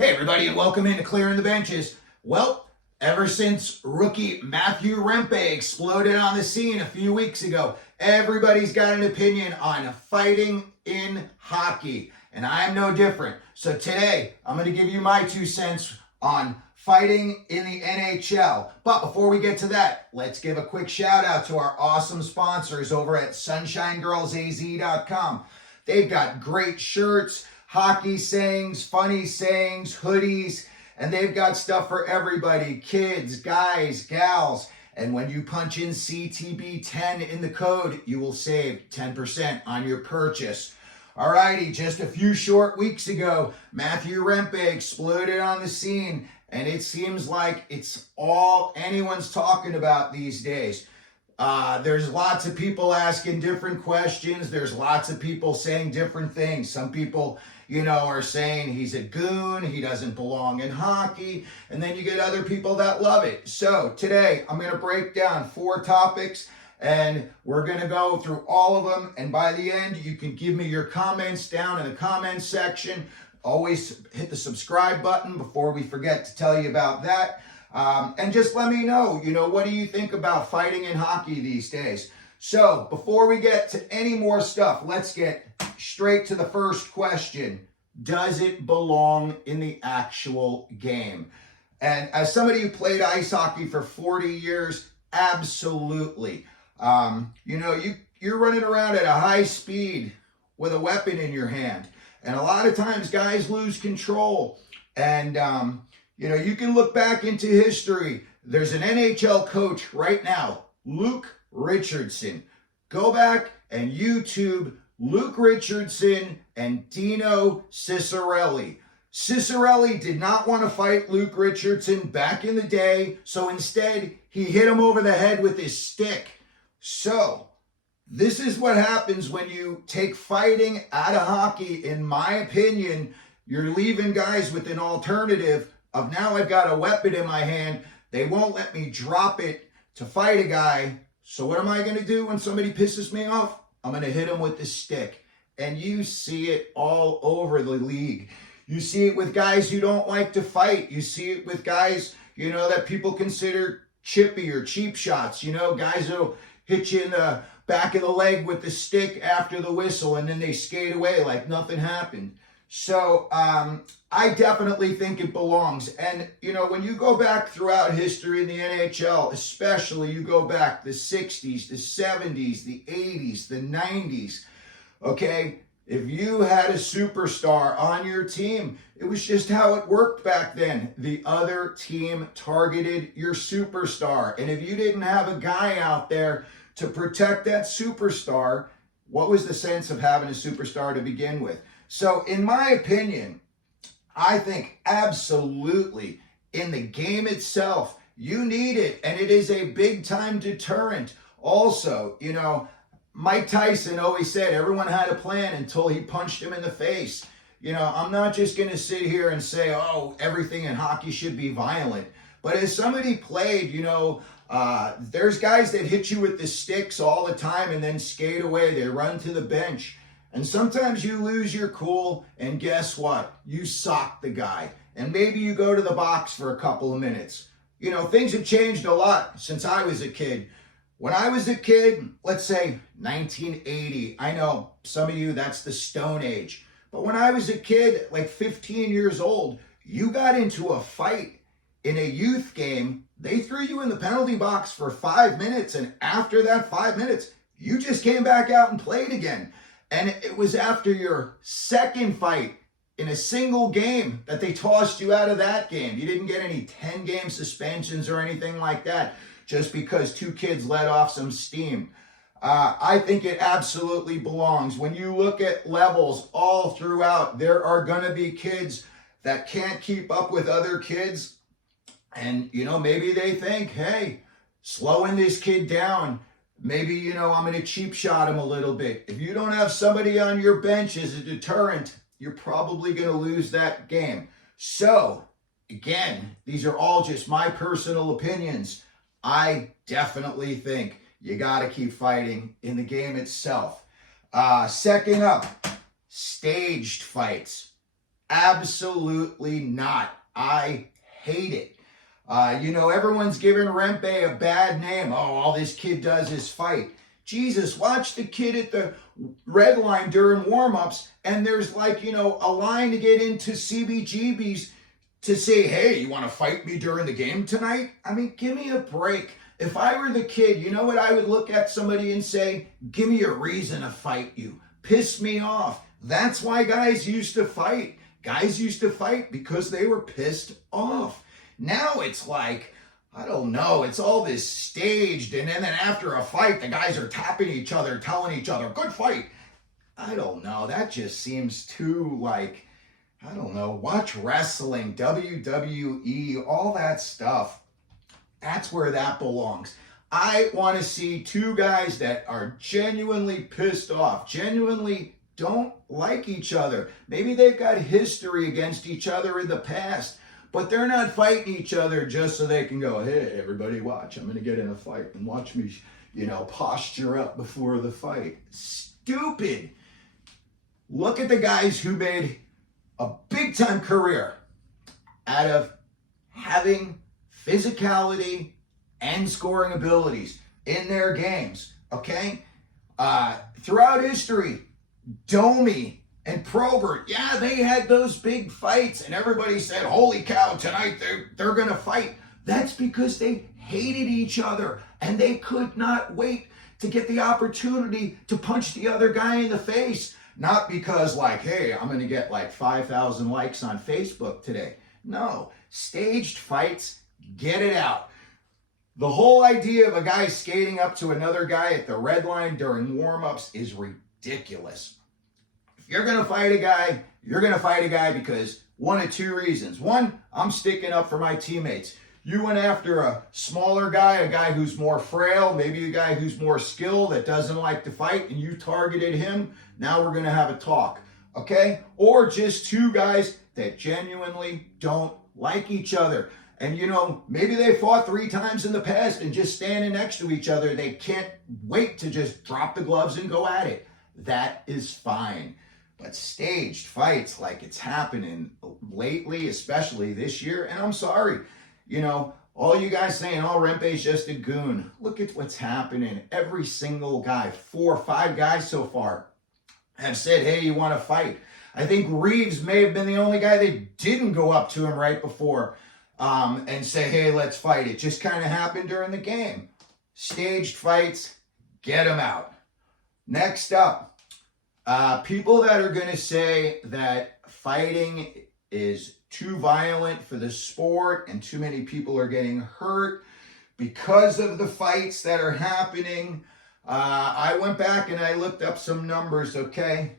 Hey everybody, and welcome into Clearing the Benches. Well, ever since rookie Matthew Rempe exploded on the scene a few weeks ago, everybody's got an opinion on fighting in hockey, and I am no different. So today, I'm going to give you my 2 cents on fighting in the NHL. But before we get to that, let's give a quick shout out to our awesome sponsors over at SunshineGirlsAZ.com. They've got great shirts, hockey sayings, funny sayings, hoodies, and they've got stuff for everybody, kids, guys, gals. And when you punch in CTB10 in the code, you will save 10% on your purchase. Alrighty, just a few short weeks ago, Matthew Rempe exploded on the scene, and it seems like it's all anyone's talking about these days. There's lots of people asking different questions. There's lots of people saying different things. Some people, are saying he's a goon, he doesn't belong in hockey, and then you get other people that love it. So today, I'm going to break down 4 topics, and we're going to go through all of them, and by the end, you can give me your comments down in the comments section. Always hit the subscribe button before we forget to tell you about that. And just let me know, what do you think about fighting in hockey these days? So before we get to any more stuff, let's get straight to the first question. Does it belong in the actual game? And as somebody who played ice hockey for 40 years, absolutely. You're running around at a high speed with a weapon in your hand. And a lot of times guys lose control. And, you can look back into history. There's an NHL coach right now, Luke Richardson. Go back and YouTube Luke Richardson and Dino Ciccarelli. Ciccarelli did not want to fight Luke Richardson back in the day, so instead he hit him over the head with his stick. So this is what happens when you take fighting out of hockey. In my opinion, you're leaving guys with an alternative of now I've got a weapon in my hand. They won't let me drop it to fight a guy. So what am I going to do when somebody pisses me off? I'm going to hit him with the stick. And you see it all over the league. You see it with guys who don't like to fight. You see it with guys, that people consider chippy or cheap shots. Guys who'll hit you in the back of the leg with the stick after the whistle and then they skate away like nothing happened. So I definitely think it belongs. And, when you go back throughout history in the NHL, especially you go back the 60s, the 70s, the 80s, the 90s, okay? If you had a superstar on your team, it was just how it worked back then. The other team targeted your superstar. And if you didn't have a guy out there to protect that superstar, what was the sense of having a superstar to begin with? So in my opinion, I think absolutely in the game itself, you need it. And it is a big time deterrent. Also, Mike Tyson always said everyone had a plan until he punched him in the face. I'm not just going to sit here and say, everything in hockey should be violent. But as somebody played, there's guys that hit you with the sticks all the time and then skate away. They run to the bench. And sometimes you lose your cool, and guess what? You sock the guy. And maybe you go to the box for a couple of minutes. Things have changed a lot since I was a kid. When I was a kid, let's say 1980, I know some of you, that's the Stone Age. But when I was a kid, like 15 years old, you got into a fight in a youth game. They threw you in the penalty box for 5 minutes. And after that 5 minutes, you just came back out and played again. And it was after your second fight in a single game that they tossed you out of that game. You didn't get any 10-game suspensions or anything like that just because 2 kids let off some steam. I think it absolutely belongs. When you look at levels all throughout, there are going to be kids that can't keep up with other kids. And, maybe they think, hey, slowing this kid down, maybe, I'm going to cheap shot him a little bit. If you don't have somebody on your bench as a deterrent, you're probably going to lose that game. So, again, these are all just my personal opinions. I definitely think you got to keep fighting in the game itself. Second up, staged fights. Absolutely not. I hate it. Everyone's giving Rempe a bad name. Oh, all this kid does is fight. Jesus, watch the kid at the red line during warm-ups, and there's a line to get into CBGB's to say, hey, you want to fight me during the game tonight? I mean, give me a break. If I were the kid, you know what I would look at somebody and say? Give me a reason to fight you. Piss me off. That's why guys used to fight. Guys used to fight because they were pissed off. Now it's like, I don't know, it's all this staged, and then after a fight, the guys are tapping each other, telling each other, good fight. I don't know, that just seems too I don't know, watch wrestling, WWE, all that stuff. That's where that belongs. I want to see two guys that are genuinely pissed off, genuinely don't like each other. Maybe they've got history against each other in the past, but they're not fighting each other just so they can go, hey, everybody watch, I'm going to get in a fight and watch me, posture up before the fight. Stupid. Look at the guys who made a big-time career out of having physicality and scoring abilities in their games, okay? Throughout history, Domi and Probert, yeah, they had those big fights, and everybody said, holy cow, tonight they're going to fight. That's because they hated each other, and they could not wait to get the opportunity to punch the other guy in the face. Not because hey, I'm going to get 5,000 likes on Facebook today. No, staged fights, get it out. The whole idea of a guy skating up to another guy at the red line during warm-ups is ridiculous. If you're going to fight a guy, you're going to fight a guy because one of two reasons. One, I'm sticking up for my teammates. You went after a smaller guy, a guy who's more frail, maybe a guy who's more skilled that doesn't like to fight, and you targeted him. Now we're going to have a talk, okay? Or just two guys that genuinely don't like each other. And, maybe they fought 3 times in the past and just standing next to each other, they can't wait to just drop the gloves and go at it. That is fine. But staged fights like it's happening lately, especially this year, and I'm sorry, all you guys saying, oh, Rempe's just a goon. Look at what's happening. Every single guy, 4 or 5 guys so far, have said, hey, you want to fight? I think Reaves may have been the only guy that didn't go up to him right before and say, hey, let's fight. It just kind of happened during the game. Staged fights, get them out. Next up, people that are going to say that fighting is too violent for the sport and too many people are getting hurt because of the fights that are happening. I went back and I looked up some numbers, okay?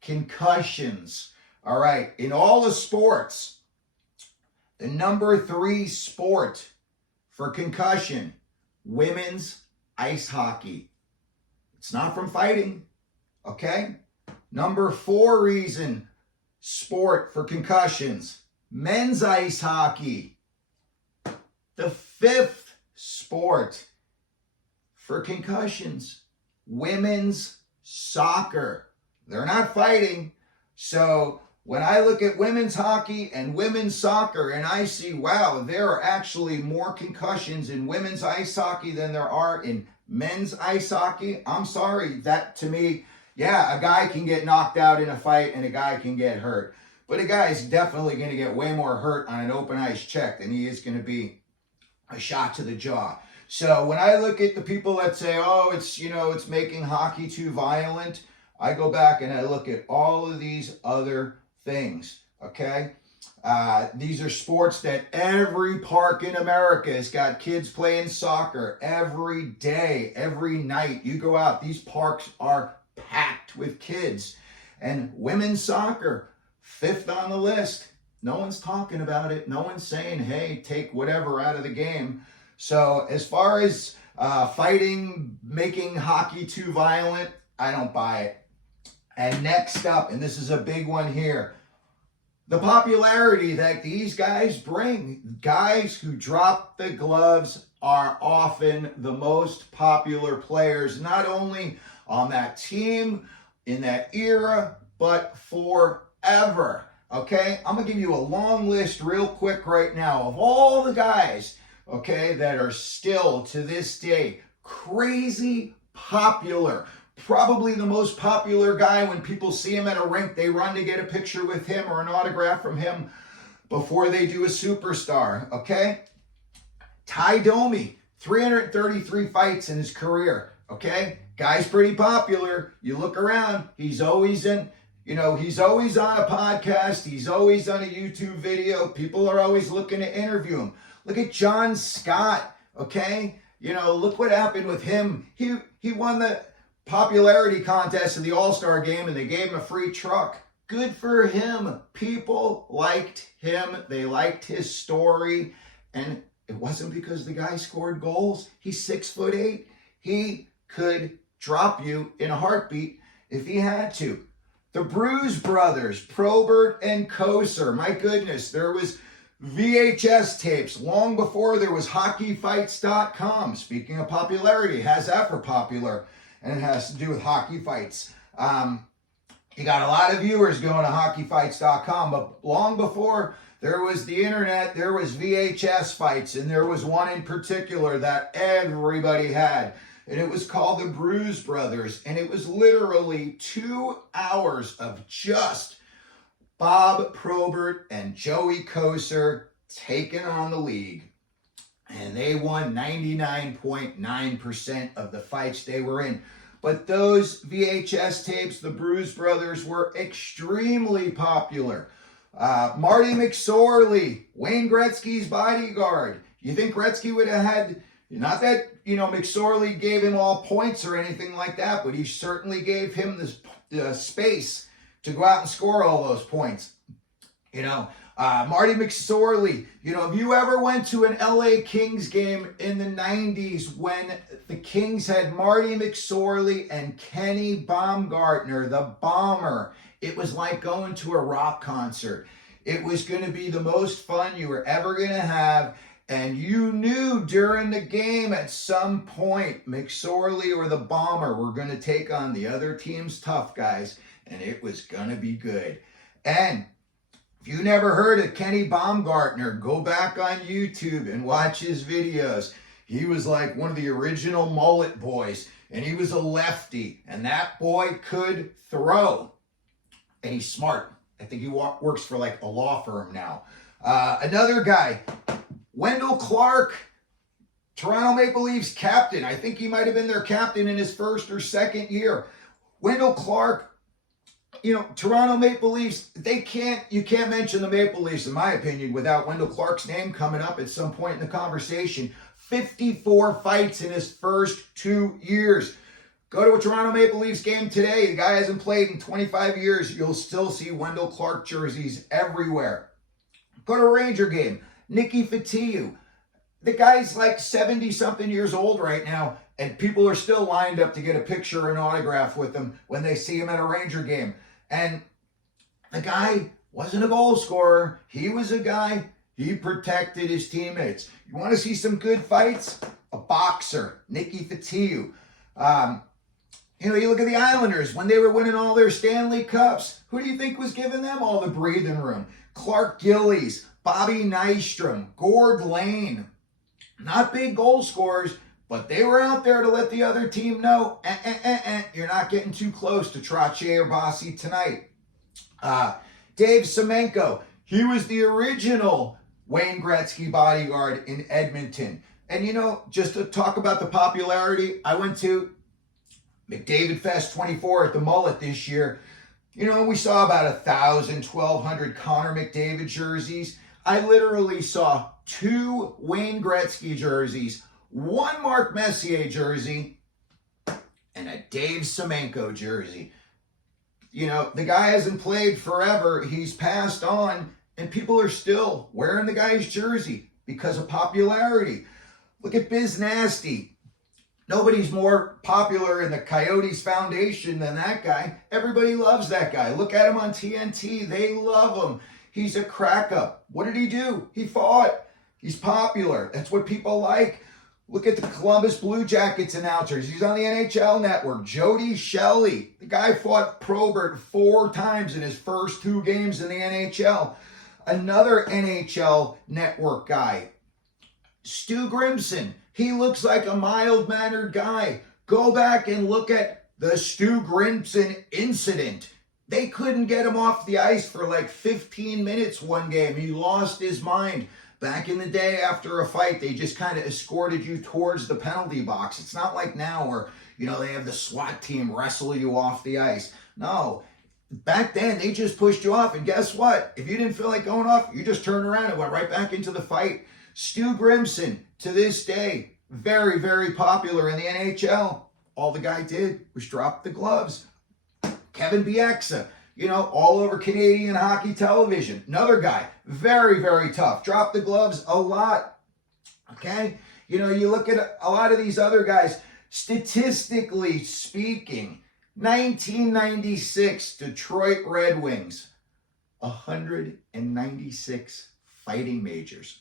Concussions. All right, in all the sports, the number 3 sport for concussion, women's ice hockey. It's not from fighting, okay? Number 4 reason, sport for concussions, men's ice hockey. The 5th sport for concussions, women's soccer. They're not fighting. So when I look at women's hockey and women's soccer and I see, wow, there are actually more concussions in women's ice hockey than there are in men's ice hockey, I'm sorry, that to me, yeah, a guy can get knocked out in a fight and a guy can get hurt. But a guy is definitely going to get way more hurt on an open ice check than he is going to be a shot to the jaw. So when I look at the people that say, oh, it's making hockey too violent, I go back and I look at all of these other things, okay? These are sports that every park in America has got kids playing soccer every day, every night. You go out, these parks are packed with kids. And women's soccer, 5th on the list. No one's talking about it. No one's saying, hey, take whatever out of the game. So as far as fighting, making hockey too violent, I don't buy it. And next up, and this is a big one here, the popularity that these guys bring. Guys who drop the gloves are often the most popular players, not only on that team, in that era, but forever. okay? I'm going to give you a long list real quick right now of all the guys, okay, that are still to this day crazy popular. Probably the most popular guy. When people see him at a rink, they run to get a picture with him or an autograph from him before they do a superstar, okay? Ty Domi, 333 fights in his career, okay? Guy's pretty popular. You look around, he's always in, he's always on a podcast. He's always on a YouTube video. People are always looking to interview him. Look at John Scott, okay? Look what happened with him. He won the popularity contest in the All-Star game, and they gave him a free truck. Good for him. People liked him. They liked his story. And it wasn't because the guy scored goals. He's 6'8". He could drop you in a heartbeat if he had to. The Bruise Brothers, Probert and Kosar. My goodness, there was VHS tapes long before there was hockeyfights.com. Speaking of popularity, it has that for popular, and it has to do with hockey fights. You got a lot of viewers going to hockeyfights.com, but long before there was the internet, there was VHS fights, and there was one in particular that everybody had, and it was called the Bruise Brothers, and it was literally 2 hours of just Bob Probert and Joey Kosar taking on the league. And they won 99.9% of the fights they were in. But those VHS tapes, the Bruise Brothers, were extremely popular. Marty McSorley, Wayne Gretzky's bodyguard. You think Gretzky would have had, not that, McSorley gave him all points or anything like that, but he certainly gave him the space to go out and score all those points. Marty McSorley, if you ever went to an LA Kings game in the 90s when the Kings had Marty McSorley and Kenny Baumgartner, the Bomber, it was like going to a rock concert. It was going to be the most fun you were ever going to have. And you knew during the game at some point McSorley or the Bomber were going to take on the other team's tough guys, and it was going to be good. And if you never heard of Kenny Baumgartner, go back on YouTube and watch his videos. He was like one of the original mullet boys, and he was a lefty, and that boy could throw. And he's smart. I think he works for like a law firm now. Another guy, Wendell Clark, Toronto Maple Leafs captain. I think he might have been their captain in his first or second year. Wendell Clark, Toronto Maple Leafs, you can't mention the Maple Leafs, in my opinion, without Wendell Clark's name coming up at some point in the conversation. 54 fights in his first 2 years. Go to a Toronto Maple Leafs game today. The guy hasn't played in 25 years. You'll still see Wendell Clark jerseys everywhere. Go to a Ranger game. Nicky Fatiou. The guy's like 70-something years old right now, and people are still lined up to get a picture or an autograph with him when they see him at a Ranger game. And the guy wasn't a goal scorer. He was a guy, he protected his teammates. You want to see some good fights? A boxer, Nicky Fatiou. You look at the Islanders when they were winning all their Stanley Cups. Who do you think was giving them all the breathing room? Clark Gillies, Bobby Nystrom, Gord Lane. Not big goal scorers, but they were out there to let the other team know, you're not getting too close to Trottier or Bossy tonight. Dave Semenko, he was the original Wayne Gretzky bodyguard in Edmonton. And just to talk about the popularity, I went to McDavid Fest 24 at the Mullet this year. We saw about 1,000, 1,200 Connor McDavid jerseys. I literally saw 2 Wayne Gretzky jerseys, 1 Mark Messier jersey, and a Dave Semenko jersey. The guy hasn't played forever. He's passed on, and people are still wearing the guy's jersey because of popularity. Look at Biz Nasty. Nobody's more popular in the Coyotes Foundation than that guy. Everybody loves that guy. Look at him on TNT. They love him. He's a crack-up. What did he do? He fought. He's popular. That's what people like. Look at the Columbus Blue Jackets announcers. He's on the NHL Network. Jody Shelley. The guy fought Probert 4 times in his first 2 games in the NHL. Another NHL Network guy. Stu Grimson. He looks like a mild-mannered guy. Go back and look at the Stu Grimson incident. They couldn't get him off the ice for like 15 minutes one game. He lost his mind. Back in the day after a fight, they just kind of escorted you towards the penalty box. It's not like now where, they have the SWAT team wrestle you off the ice. No, back then they just pushed you off. And guess what? If you didn't feel like going off, you just turned around and went right back into the fight. Stu Grimson, to this day, very, very popular in the NHL. All the guy did was drop the gloves. Kevin Bieksa, all over Canadian hockey television. Another guy, very, very tough. Drop the gloves a lot. Okay? You look at a lot of these other guys, statistically speaking, 1996 Detroit Red Wings, 196 fighting majors.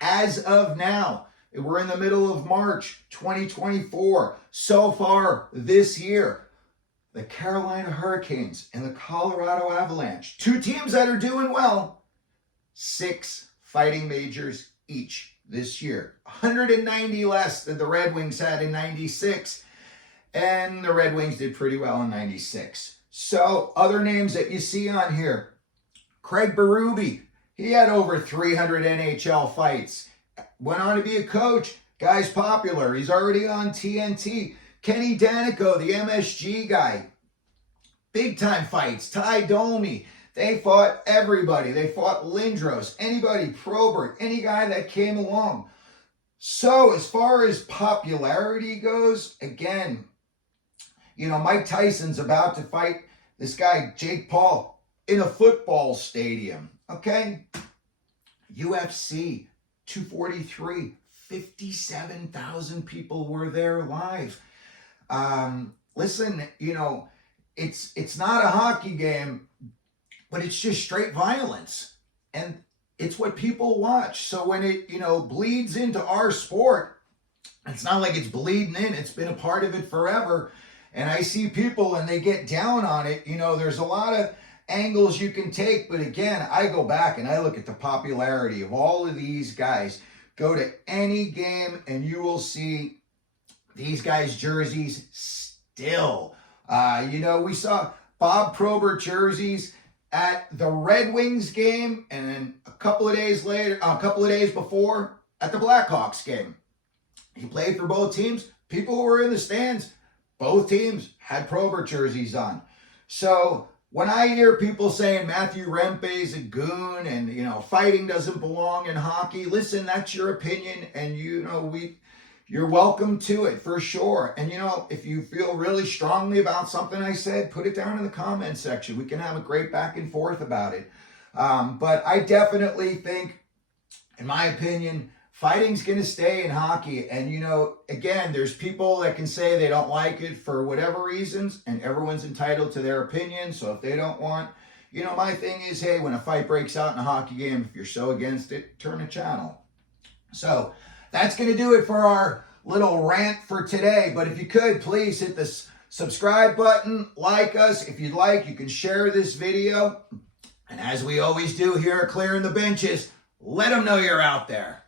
As of now, we're in the middle of March 2024. So far this year, the Carolina Hurricanes and the Colorado Avalanche, 2 teams that are doing well, 6 fighting majors each this year. 190 less than the Red Wings had in 96, and the Red Wings did pretty well in 96. So, other names that you see on here, Craig Berube, he had over 300 NHL fights. Went on to be a coach. Guy's popular. He's already on TNT. Kenny Danico, the MSG guy. Big time fights. Ty Domi. They fought everybody. They fought Lindros, anybody, Probert, any guy that came along. So as far as popularity goes, again, Mike Tyson's about to fight this guy, Jake Paul, in a football stadium. Okay? UFC 243, 57,000 people were there live. Listen, it's not a hockey game, but it's just straight violence. And it's what people watch. So when it, bleeds into our sport, it's not like it's bleeding in. It's been a part of it forever. And I see people and they get down on it. There's a lot of angles you can take. But again, I go back and I look at the popularity of all of these guys. Go to any game and you will see these guys' jerseys still. We saw Bob Probert jerseys at the Red Wings game, and then a couple of days before at the Blackhawks game. He played for both teams. People who were in the stands, both teams had Probert jerseys on. So when I hear people saying Matthew Rempe is a goon and, fighting doesn't belong in hockey, listen, that's your opinion, and, you're welcome to it for sure. And, if you feel really strongly about something I said, put it down in the comment section. We can have a great back and forth about it. But I definitely think, in my opinion, fighting's going to stay in hockey. And, again, there's people that can say they don't like it for whatever reasons, and everyone's entitled to their opinion. So if they don't want, my thing is, hey, when a fight breaks out in a hockey game, if you're so against it, turn a channel. So that's going to do it for our little rant for today. But if you could, please hit the subscribe button, like us. If you'd like, you can share this video. And as we always do here at Clearing the Benches, let them know you're out there.